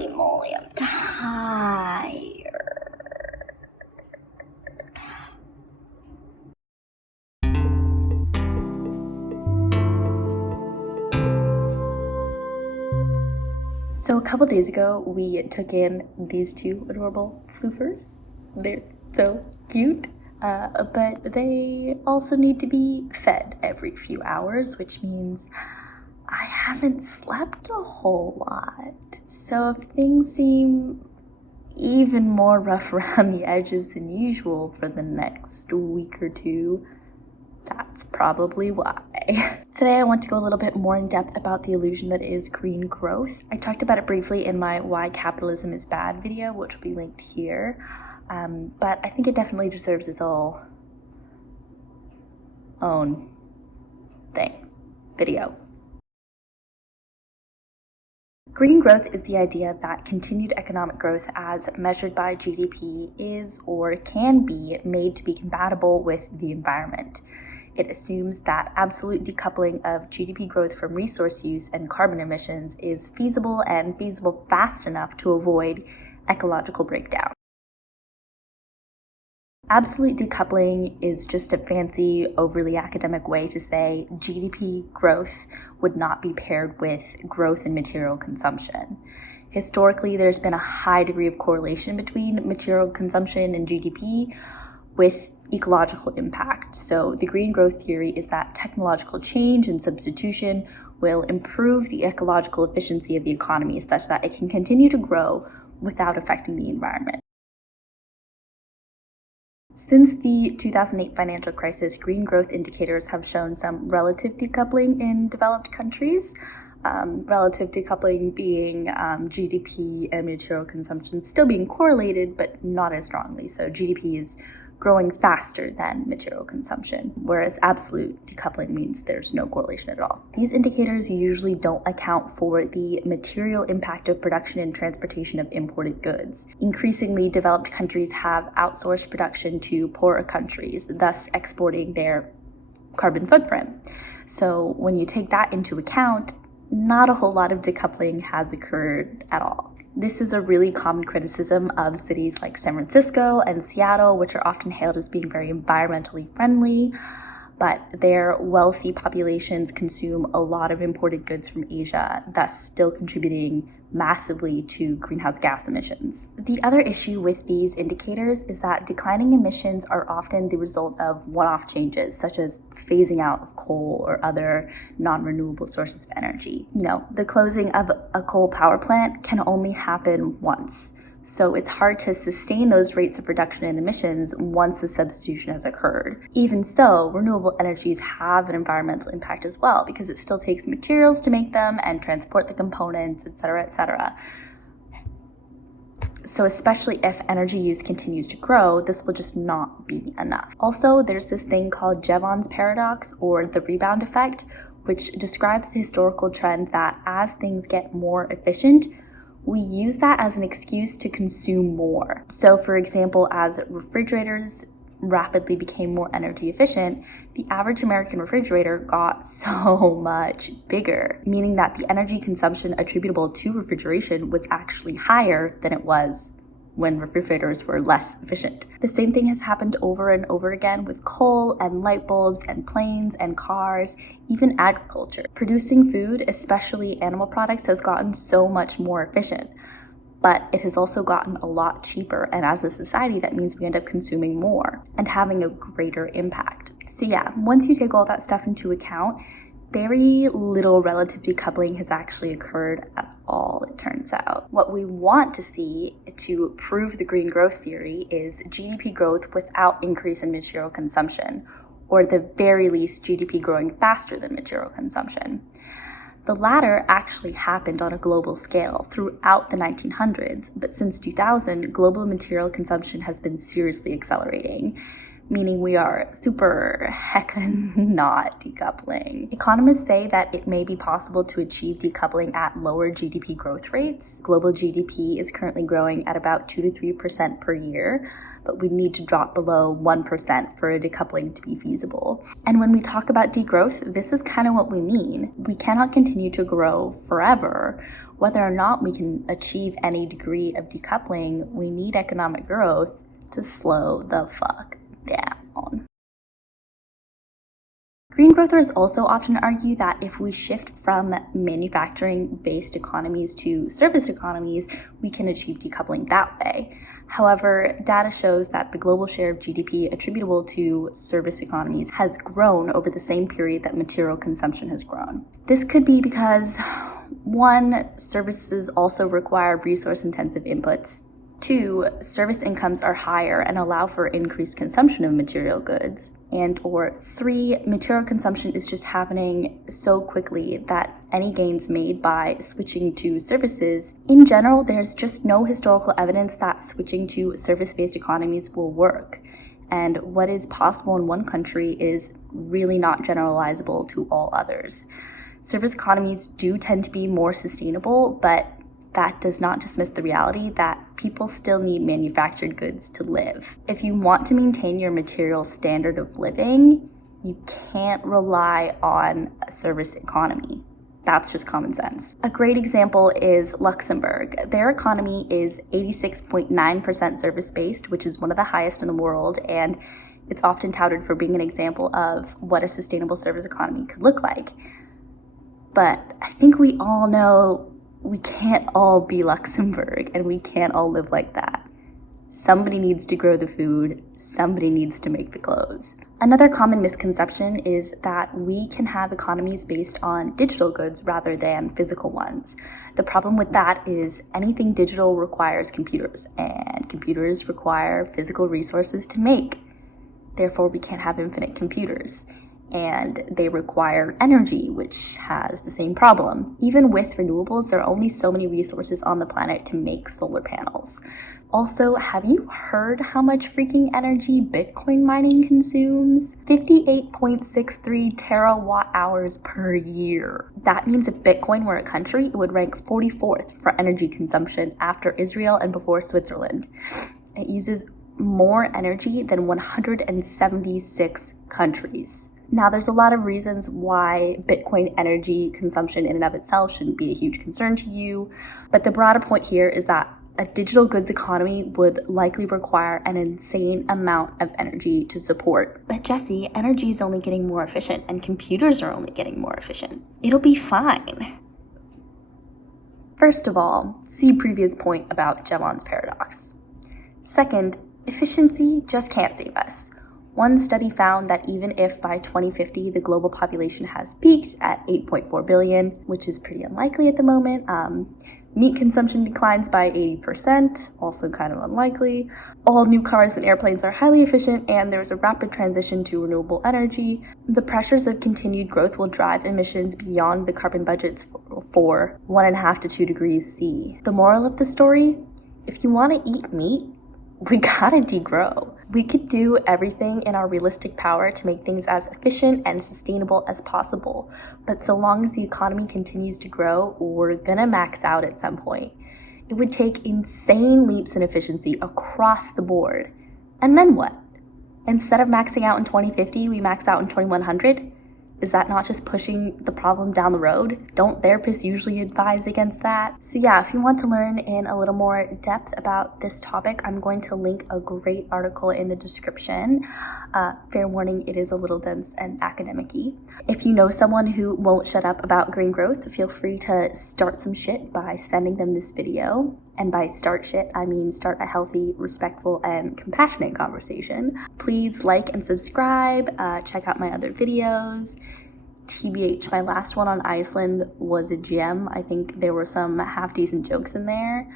Holy moly, I'm tired. So a couple days ago, we took in these two adorable floofers. They're so cute, but they also need to be fed every few hours, which means I haven't slept a whole lot. So if things seem even more rough around the edges than usual for the next week or two, that's probably why. Today I want to go a little bit more in depth about the illusion that is green growth. I talked about it briefly in my Why Capitalism is Bad video, which will be linked here, but I think it definitely deserves its own video. Green growth is the idea that continued economic growth as measured by GDP is or can be made to be compatible with the environment. It assumes that absolute decoupling of GDP growth from resource use and carbon emissions is feasible and feasible fast enough to avoid ecological breakdown. Absolute decoupling is just a fancy, overly academic way to say GDP growth would not be paired with growth in material consumption. Historically, there's been a high degree of correlation between material consumption and GDP with ecological impact. So the green growth theory is that technological change and substitution will improve the ecological efficiency of the economy such that it can continue to grow without affecting the environment. Since the 2008 financial crisis, green growth indicators have shown some relative decoupling in developed countries. Relative decoupling being GDP and material consumption still being correlated, but not as strongly. So GDP is growing faster than material consumption, whereas absolute decoupling means there's no correlation at all. These indicators usually don't account for the material impact of production and transportation of imported goods. Increasingly, developed countries have outsourced production to poorer countries, thus exporting their carbon footprint. So when you take that into account, not a whole lot of decoupling has occurred at all. This is a really common criticism of cities like San Francisco and Seattle, which are often hailed as being very environmentally friendly, but their wealthy populations consume a lot of imported goods from Asia, thus still contributing massively to greenhouse gas emissions. The other issue with these indicators is that declining emissions are often the result of one-off changes, such as phasing out of coal or other non-renewable sources of energy. The closing of a coal power plant can only happen once. So it's hard to sustain those rates of reduction in emissions once the substitution has occurred. Even so, renewable energies have an environmental impact as well because it still takes materials to make them and transport the components, etc., etc. So especially if energy use continues to grow, this will just not be enough. Also, there's this thing called Jevons paradox or the rebound effect, which describes the historical trend that as things get more efficient, we use that as an excuse to consume more. So for example, as refrigerators rapidly became more energy efficient, the average American refrigerator got so much bigger, meaning that the energy consumption attributable to refrigeration was actually higher than it was when refrigerators were less efficient. The same thing has happened over and over again with coal and light bulbs and planes and cars, even agriculture. Producing food, especially animal products, has gotten so much more efficient, but it has also gotten a lot cheaper, and as a society that means we end up consuming more and having a greater impact. So yeah, once you take all that stuff into account, very little relative decoupling has actually occurred at all, it turns out. What we want to see to prove the green growth theory is GDP growth without increase in material consumption, or at the very least GDP growing faster than material consumption. The latter actually happened on a global scale throughout the 1900s, but since 2000, global material consumption has been seriously accelerating, meaning we are super heckin' not decoupling. Economists say that it may be possible to achieve decoupling at lower GDP growth rates. Global GDP is currently growing at about 2 to 3% per year, but we need to drop below 1% for a decoupling to be feasible. And when we talk about degrowth, this is kind of what we mean. We cannot continue to grow forever Whether or not we can achieve any degree of decoupling, we need economic growth to slow the fuck down. Green growthers also often argue that if we shift from manufacturing-based economies to service economies, we can achieve decoupling that way. However, data shows that the global share of GDP attributable to service economies has grown over the same period that material consumption has grown. This could be because, 1, services also require resource-intensive inputs. 2, service incomes are higher and allow for increased consumption of material goods. Or 3, material consumption is just happening so quickly that any gains made by switching to services, in general, there's just no historical evidence that switching to service-based economies will work. And what is possible in one country is really not generalizable to all others. Service economies do tend to be more sustainable, but that does not dismiss the reality that people still need manufactured goods to live. If you want to maintain your material standard of living, you can't rely on a service economy. That's just common sense. A great example is Luxembourg. Their economy is 86.9% service-based, which is one of the highest in the world, and it's often touted for being an example of what a sustainable service economy could look like. But I think we all know we can't all be Luxembourg, and we can't all live like that. Somebody needs to grow the food, somebody needs to make the clothes. Another common misconception is that we can have economies based on digital goods rather than physical ones. The problem with that is anything digital requires computers, and computers require physical resources to make. Therefore, we can't have infinite computers. And they require energy, which has the same problem. Even with renewables, there are only so many resources on the planet to make solar panels. Also, have you heard how much freaking energy Bitcoin mining consumes? 58.63 terawatt hours per year. That means if Bitcoin were a country, it would rank 44th for energy consumption after Israel and before Switzerland. It uses more energy than 176 countries. Now, there's a lot of reasons why Bitcoin energy consumption in and of itself shouldn't be a huge concern to you, but the broader point here is that a digital goods economy would likely require an insane amount of energy to support. But Jesse, energy is only getting more efficient and computers are only getting more efficient. It'll be fine. First of all, see previous point about Jevons paradox. Second, efficiency just can't save us. One study found that even if by 2050 the global population has peaked at 8.4 billion, which is pretty unlikely at the moment, meat consumption declines by 80%, also kind of unlikely. All new cars and airplanes are highly efficient, and there's a rapid transition to renewable energy. The pressures of continued growth will drive emissions beyond the carbon budgets for 1.5 to 2 degrees C. The moral of the story? If you want to eat meat, we gotta degrow. We could do everything in our realistic power to make things as efficient and sustainable as possible. But so long as the economy continues to grow, we're gonna max out at some point. It would take insane leaps in efficiency across the board. And then what? Instead of maxing out in 2050, we max out in 2100? Is that not just pushing the problem down the road? Don't therapists usually advise against that? So yeah, if you want to learn in a little more depth about this topic, I'm going to link a great article in the description. Fair warning, it is a little dense and academic-y. If you know someone who won't shut up about green growth, feel free to start some shit by sending them this video. And by start shit, I mean start a healthy, respectful, and compassionate conversation. Please like and subscribe, check out my other videos. TBH, my last one on Iceland was a gem. I think there were some half-decent jokes in there.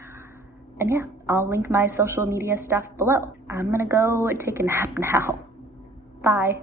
And yeah, I'll link my social media stuff below. I'm gonna go take a nap now. Bye.